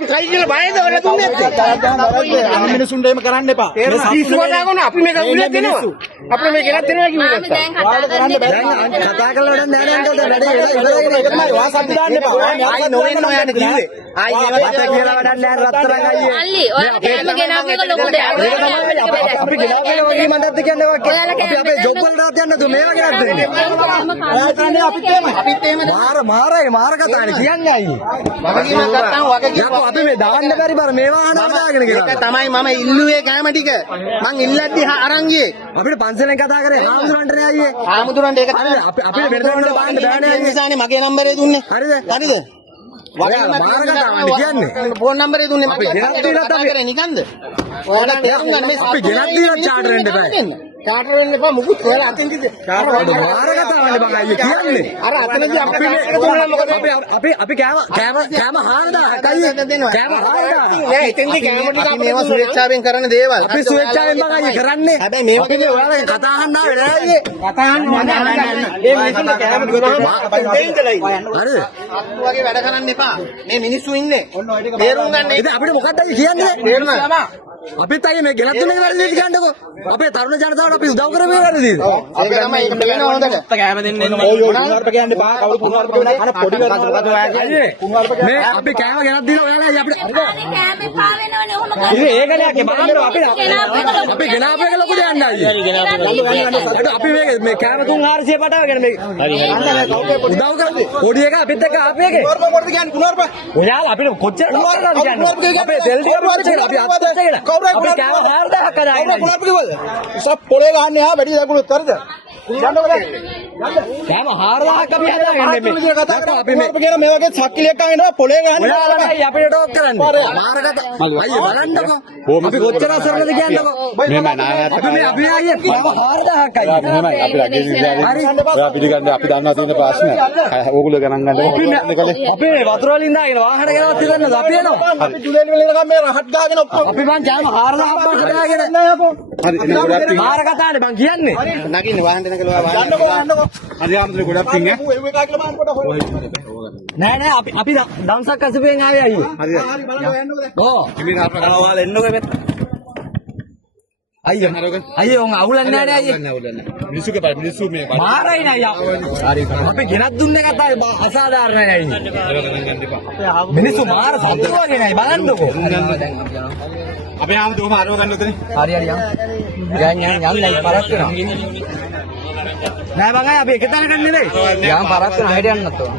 අපි කයි කියලා බයද ඔයාලා දුන්නේ නැත්තේ? මිනිසුන්ට එහෙම කරන්න එපා. පිස්සු වදා ගන්න අපි මේක උලක් දෙනවා. අපිට මේ ගෙනත් දෙනවා කිව්වේ නැත්තම්. කතා කරලා වැඩක් නෑ නේද? වැඩේ ඉවරයි. වාසත් දාන්න එපා. ආයි නොවෙන්න ඔයාට කිව්වේ. ආයි ඒවා කියලා වැඩක් නෑ රත්තරන් අයියේ. අල්ලි ඔයාලා කෑම ගෙනාව එක ලොකු දෙයක්. අපි ගෙනාවේ වගේ මන්දත් කියන්නේ අපි අපේ ජොබ් වලට යන්න තු මේවා ගෙනත් දෙන්නේ. ඔයා කියන්නේ අපිත් එහෙමයි. මාර කතානේ කියන්නේ අයියේ. වගකීමක් ගත්තාම වගකීම අපි මේ දාන්න බැරි බර මේවා අහනවා දාගෙන ඒක තමයි මම ඉල්ලුවේ කෑම ටික. මං ඉල්ලද්දි අරන් ගියේ. අපිට පන්සලෙන් කතා කරේ හාමුදුරන්ට නේ අයියේ. ආමුදුරන්ට ඒක තමයි අපිට වෙනදට දාන්න බෑනේ අයියේ. නිසානේ මගේ නම්බරේ දුන්නේ. හරිද? හරිද? මාර කතාවනේ කියන්නේ. ෆෝන් නම්බරේ දුන්නේ මම. අපි ගෙනත් දීලා කතා කරේ නිකන්ද? ඔයාලා තේරුම් ගන්න මේ අපි ගෙනත් දීලා චාටර් වෙන්න බෑ. චාටර් වෙන්න එපා මුකුත් ඔයාලා අතින් කිව්වේ. මාර කතාවනේ බං අයියේ කියන්නේ. අර අතනදී අපිට දුන්නා මොකද? අපි කෑම 4000ක් අයියේ. කෑම 4000ක්. නෑ එතෙන්දී කෑම ටික අපි මේවා සුරක්ෂාවෙන් කරන දේවල්. අපි සුවේච්ඡාවෙන් බං අයියේ කරන්නේ. හැබැයි මේවා අපි ඔයාලා කතා අහන්න ආවේ නෑ අයියේ. කතා අහන්න මේ මිනිස්සුන්ට කෑම දුන්නාම අපෙන් දෙයින්දලා ඉන්නේ. හරිද? අත්තු වගේ වැඩ කරන්න එපා. මේ මිනිස්සු ඉන්නේ. තේරුම් ගන්න. ඉතින් අපිට මොකක්ද අයියේ කියන්නේ? තේරුණාද? අපිත් අයියේ මේ ගෙනත් දුන්නේ වැරදිද කියන්නකෝ. අපේ තරුණ ජනතාවට අපි උදව් කරේ වැරදිද? ඒක තමයි ඒක පේන හොඳට. කෑම දෙන්න එන්න. ඔය පුනර්ප කියන්න එපා. කවුරු පුනර්ප කියන්න කන පොඩි කරනකොට ඔයාගේ. මේ අපි කෑම ගෙනත් දීලා ඔයාලා අපිට කෑම එපා වෙනවනේ ඔහොම ඉතින් ඒක නෑ බලන්න අපි ගෙනාපු එක ලොකු දෙයක් නෑ අයියේ. අපි මේ කෑම 300 පටවගෙන මේ උදව් කරන්නේ. පොඩි එක අපිත් එක්ක ආපු එකේ. මොකටද කියන්නේ පුනර්ප? ඔයාලා අපිට කොච්චර කියන්නේ අපේ තෙල් ටික පුරච්චේ අපි අත්දැක කියලා. අපි කෑම 4000ක් අදාගෙන. පුනර්ප කිව්වද? සබ් පොලේ ගහන්නේ ආ වැඩි දකුණුත් හරිද? යන්නකො දැන්. කෑම 4000ක් අපි හදාගන්නේ මේ. කතා කරා අපි පුනර්ප කියන මේ වගේ සක්කිලියක් ආගෙනවා පොලේ ගහන්නේ. ඔයාලයි අපිට ටෝක් කරන්නේ. මාරකට අයියේ බලන්නකෝ. අපි කොච්චර අසරණද කියන්නකෝ. අපි අයියේ 4000ක් අයියේ. මෙහෙමයි අපි අගේ විද්‍යාලේ ඔයා පිළිගන්න අපි දන්නවා තියෙන ප්‍රශ්න. ඕගොල්ලෝ ගණන් ගන්න අපි මේ වතුර වලින් දාගෙන වාහන ගෙනවත් ඉන්නද අපි එනවා. අපි ජුලේල් වල ඉඳන් මේ රහත් ගහගෙන ඔක්කොම අපි මං ජාම 4000ක් බං හදාගෙන හරි එන ගොඩක් මාර කතානේ බං කියන්නේ. නගින්න වාහන දෙන කියලා වාහන. යන්නකෝ හරි ආමතුනේ ගොඩක් පිං ඈ එව් එකා කියලා බලන්න කොට හොය. නෑ නෑ අපි දවසක් අසපෙන් ආවේ අයියේ. හරි බලන්න යන්නකෝ දැන්. ඕ කිමින අප කලවාල එන්නකෝ මෙත් අයියේ උන් අවුලන්නේ නෑ නේ අයියේ. මිනිස්සුගේ බල මිනිස්සු මේ මාරයි නෑ අයියා. අපි ගෙනත් දුන්නේ කතාවේ අසාධාරණයි අයියේ. ඒක ගණන් ගන්න එපා මිනිස්සු මාර සතුටු වගේ නෑ බලන්නකෝ. අපි ආමතුම අරව ගන්න උතනේ හරි යන් නෑ පරක් වෙනවා. නෑ බං අය අපි එක තැනකට නෙවෙයි. යම් පරක් වෙන හැට යන්නත් ඕන.